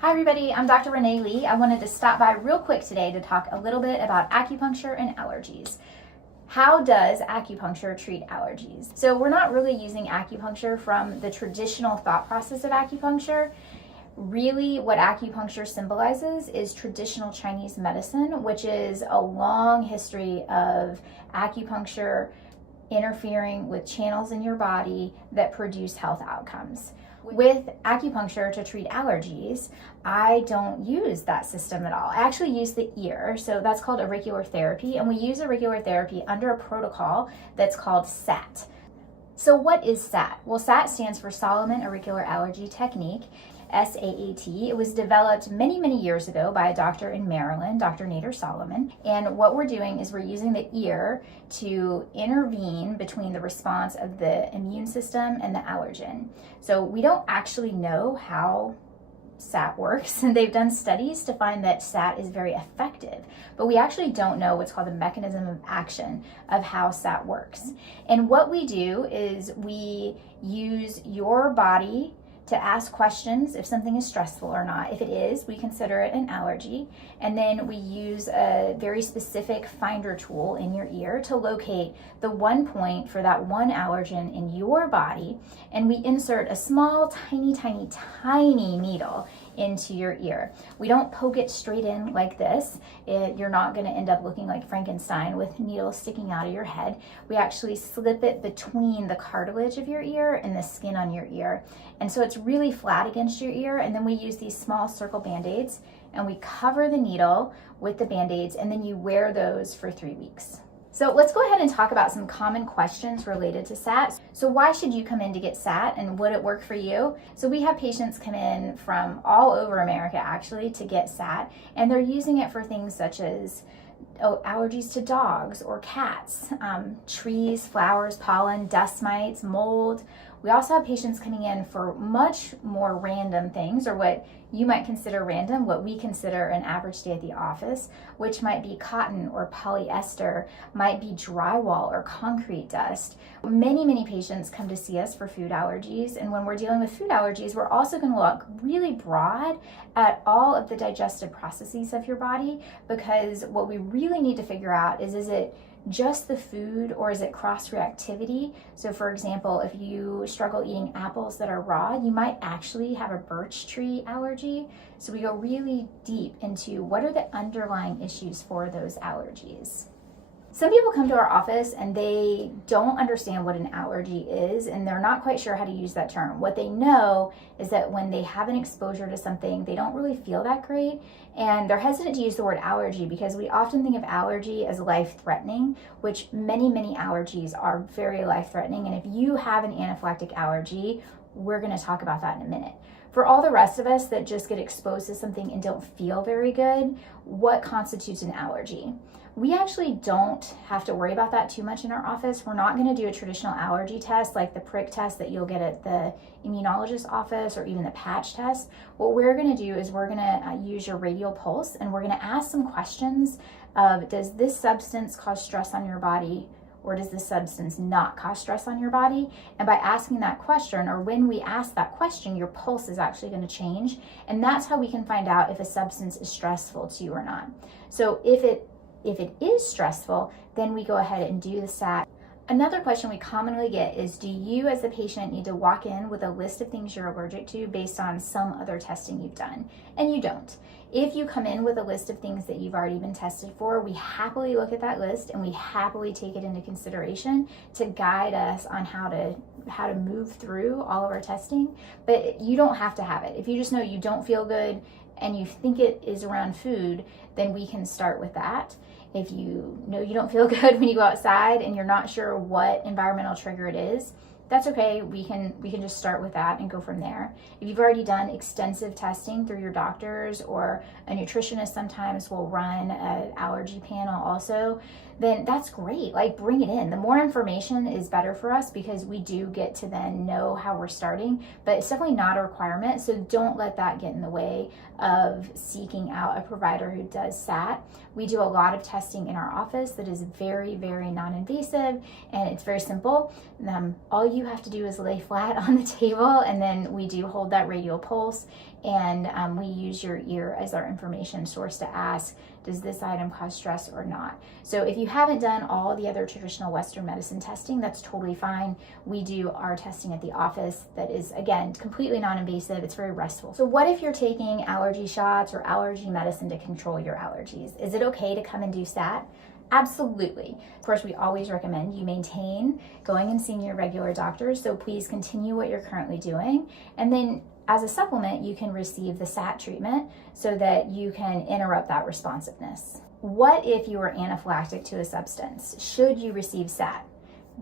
Hi everybody, I'm Dr. Renee Lee. I wanted to stop by real quick today to talk a little bit about acupuncture and allergies. How does acupuncture treat allergies? So we're not really using acupuncture from the traditional thought process of acupuncture. Really, what acupuncture symbolizes is traditional Chinese medicine, which is a long history of acupuncture interfering with channels in your body that produce health outcomes. With acupuncture to treat allergies, I don't use that system at all. I actually use the ear, so that's called auricular therapy, and we use auricular therapy under a protocol that's called SAAT. So what is SAAT? Well, SAAT stands for Solomon Auricular Allergy Technique, SAAT. It was developed many years ago by a doctor in Maryland, Dr. Nader Solomon. And what we're doing is we're using the ear to intervene between the response of the immune system and the allergen. So we don't actually know how SAAT works, and they've done studies to find that SAAT is very effective, but we actually don't know what's called the mechanism of action of how SAAT works. And what we do is we use your body to ask questions if something is stressful or not. If it is, we consider it an allergy. And then we use a very specific finder tool in your ear to locate the one point for that one allergen in your body. And we insert a small, tiny needle into your ear. We don't poke it straight in like this. You're not gonna end up looking like Frankenstein with needles sticking out of your head. We actually slip it between the cartilage of your ear and the skin on your ear. And so it's really flat against your ear, and then we use these small circle band-aids and we cover the needle with the band-aids, and then you wear those for 3 weeks. So let's go ahead and talk about some common questions related to SAAT. So why should you come in to get SAAT, and would it work for you? So we have patients come in from all over America actually to get SAAT, and they're using it for things such as allergies to dogs or cats, trees, flowers, pollen, dust mites, mold. We also have patients coming in for much more random things, or what you might consider random, what we consider an average day at the office, which might be cotton or polyester, might be drywall or concrete dust. Many patients come to see us for food allergies, and when we're dealing with food allergies, we're also going to look really broad at all of the digestive processes of your body, because what we really need to figure out is it just the food, or is it cross-reactivity? So for example, if you struggle eating apples that are raw, you might actually have a birch tree allergy. So we go really deep into what are the underlying issues for those allergies. Some people come to our office and they don't understand what an allergy is, and they're not quite sure how to use that term. What they know is that when they have an exposure to something, they don't really feel that great, and they're hesitant to use the word allergy because we often think of allergy as life-threatening, which many allergies are very life-threatening. And if you have an anaphylactic allergy, we're going to talk about that in a minute. For all the rest of us that just get exposed to something and don't feel very good, what constitutes an allergy? We actually don't have to worry about that too much in our office. We're not going to do a traditional allergy test like the prick test that you'll get at the immunologist's office, or even the patch test. What we're going to do is we're going to use your radial pulse, and we're going to ask some questions of, does this substance cause stress on your body, or does this substance not cause stress on your body? And by asking that question, or when we ask that question, your pulse is actually going to change, and that's how we can find out if a substance is stressful to you or not. So if it is stressful, then we go ahead and do the SAAT. Another question we commonly get is, do you as the patient need to walk in with a list of things you're allergic to based on some other testing you've done? And you don't. If you come in with a list of things that you've already been tested for, we happily look at that list and we happily take it into consideration to guide us on how to move through all of our testing. But you don't have to have it. If you just know you don't feel good and you think it is around food, then we can start with that. If you know you don't feel good when you go outside and you're not sure what environmental trigger it is, that's okay. We can just start with that and go from there. If you've already done extensive testing through your doctors, or a nutritionist sometimes will run an allergy panel also, then that's great. Like, bring it in. The more information is better for us, because we do get to then know how we're starting, but it's definitely not a requirement. So don't let that get in the way of seeking out a provider who does SAAT. We do a lot of testing in our office that is very non-invasive, and it's very simple. All you you have to do is lay flat on the table, and then we do hold that radial pulse, and we use your ear as our information source to ask, does this item cause stress or not? So if you haven't done all the other traditional Western medicine testing, that's totally fine. We do our testing at the office that is, again, completely non-invasive. It's very restful. So what if you're taking allergy shots or allergy medicine to control your allergies? Is it okay to come and do SAAT? Absolutely. Of course, we always recommend you maintain going and seeing your regular doctors, so please continue what you're currently doing. And then as a supplement, you can receive the SAAT treatment so that you can interrupt that responsiveness. What if you are anaphylactic to a substance? Should you receive SAAT?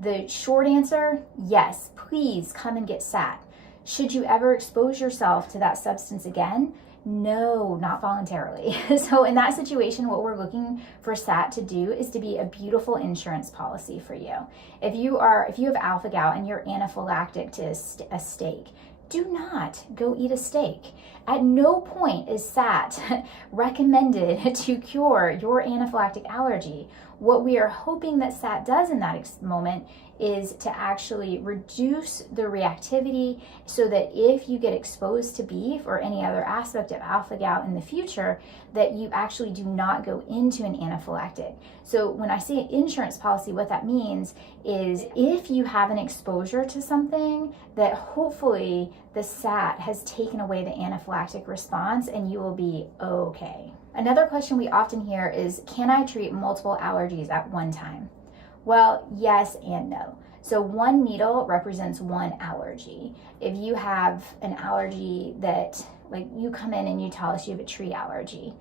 The short answer, yes, please come and get SAAT. Should you ever expose yourself to that substance again? No, not voluntarily. So in that situation, what we're looking for SAAT to do is to be a beautiful insurance policy for you. If you have alpha-gal and you're anaphylactic to a steak, do not go eat a steak. At no point is SAAT recommended to cure your anaphylactic allergy. What we are hoping that SAAT does in that moment is to actually reduce the reactivity so that if you get exposed to beef or any other aspect of alpha-gal in the future, that you actually do not go into an anaphylactic. So when I say insurance policy, what that means is if you have an exposure to something, that hopefully the SAAT has taken away the anaphylactic response and you will be okay. Another question we often hear is, can I treat multiple allergies at one time? Well, yes and no. So one needle represents one allergy. If you have an allergy that, like, you come in and you tell us you have a tree allergy,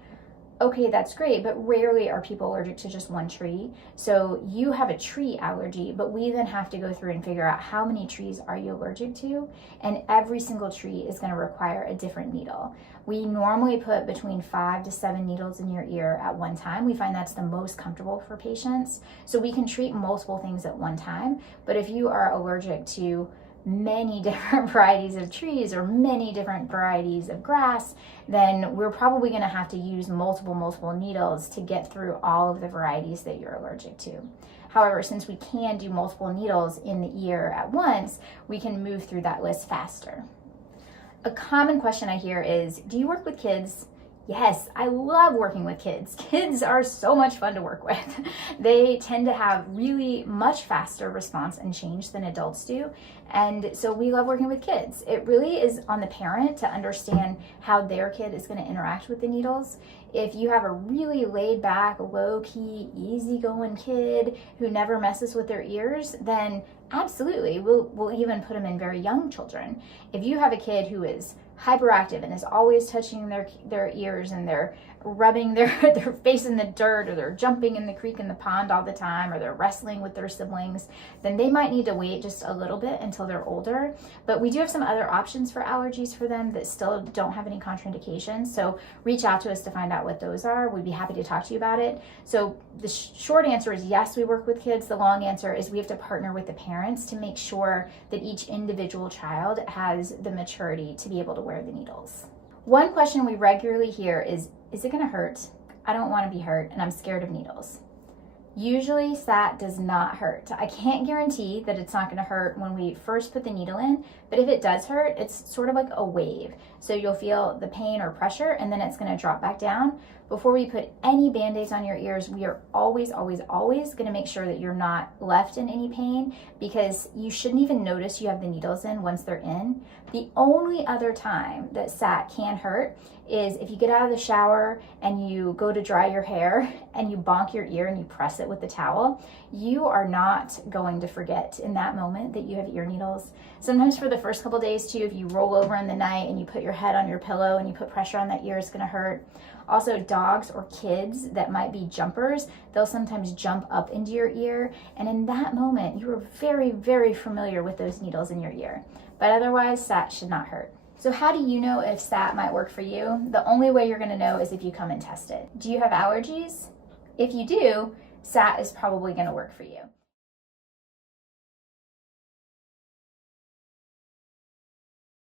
okay, that's great, but rarely are people allergic to just one tree. So you have a tree allergy, but we then have to go through and figure out how many trees are you allergic to, and every single tree is going to require a different needle. We normally put between 5 to 7 needles in your ear at one time. We find that's the most comfortable for patients. So we can treat multiple things at one time, but if you are allergic to many different varieties of trees or many different varieties of grass, then we're probably going to have to use multiple needles to get through all of the varieties that you're allergic to. However, since we can do multiple needles in the ear at once, we can move through that list faster. A common question I hear is, do you work with kids? Yes, I love working with kids. Kids are so much fun to work with. They tend to have really much faster response and change than adults do. And so we love working with kids. It really is on the parent to understand how their kid is going to interact with the needles. If you have a really laid back, low key, easygoing kid who never messes with their ears, then absolutely, we'll even put them in very young children. If you have a kid who is hyperactive and is always touching their ears and they're rubbing their face in the dirt, or they're jumping in the creek and the pond all the time, or they're wrestling with their siblings, then they might need to wait just a little bit until they're older. But we do have some other options for allergies for them that still don't have any contraindications. So reach out to us to find out what those are. We'd be happy to talk to you about it. So the short answer is yes, we work with kids. The long answer is we have to partner with the parents to make sure that each individual child has the maturity to be able to wear the needles. One question we regularly hear is it going to hurt? I don't want to be hurt, and I'm scared of needles. Usually SAAT does not hurt. I can't guarantee that it's not going to hurt when we first put the needle in, but if it does hurt, it's sort of like a wave. So you'll feel the pain or pressure, and then it's going to drop back down. Before we put any Band-Aids on your ears, we are always going to make sure that you're not left in any pain, because you shouldn't even notice you have the needles in once they're in. The only other time that SAAT can hurt is if you get out of the shower and you go to dry your hair and you bonk your ear and you press it with the towel. You are not going to forget in that moment that you have ear needles. Sometimes for the first couple days too, if you roll over in the night and you put your head on your pillow and you put pressure on that ear, it's going to hurt. Also, dogs or kids that might be jumpers, they'll sometimes jump up into your ear, and in that moment you are very familiar with those needles in your ear. But otherwise, SAAT should not hurt. So how do you know if SAAT might work for you? The only way you're going to know is if you come and test it. Do you have allergies? If you do, SAAT is probably going to work for you.